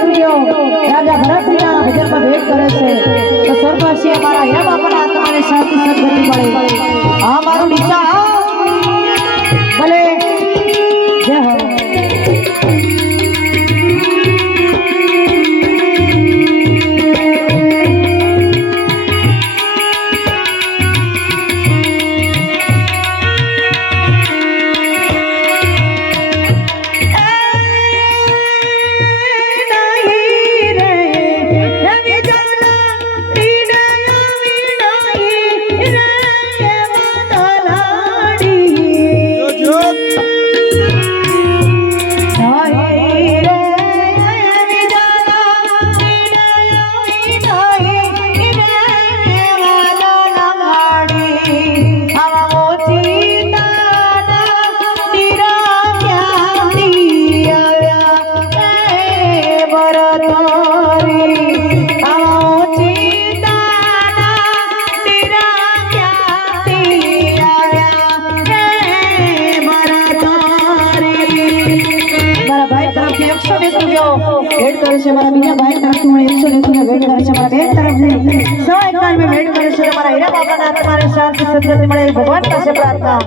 દીકરીઓ રાજા ભરત ભજનમાં ભેટ કરે છે. તો સ્વર્ગવાસીએ મારા હે બાપાના આત્માને શાંતિ સદગતિ મળે. આ મારું નિશા ભલે. જય હો. કરે છે મારા બીજા ભાઈ તરફથી હું એકસો ને રૂપિયા ભેટ કરે છે મારા બેન તરફથી. સૌ એક ભેટ કરે છે મારા હીરા બાપાના તમારે શાંતિ, સદગતિ મળે ભગવાન પાસે પ્રાર્થના.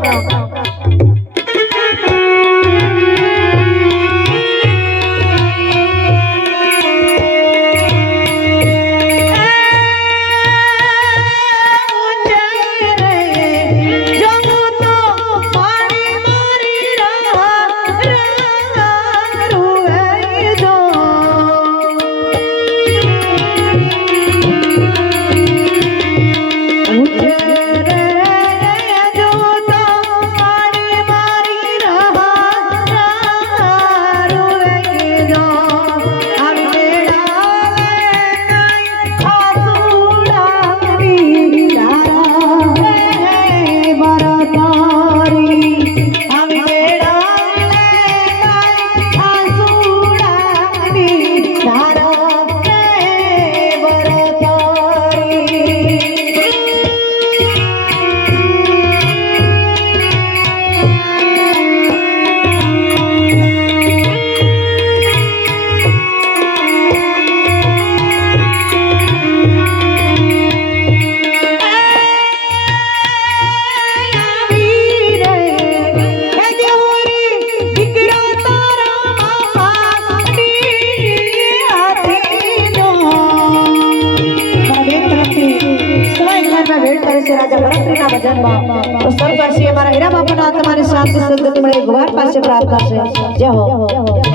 રાજા ભરતરીના ભજનમાં તો સર્વ વર્ષીય મારા હીરા બાપાના તમારી શાંતિ સદગતિ મળે ભગવાન પાસે પ્રાર્થના છે. જય હો.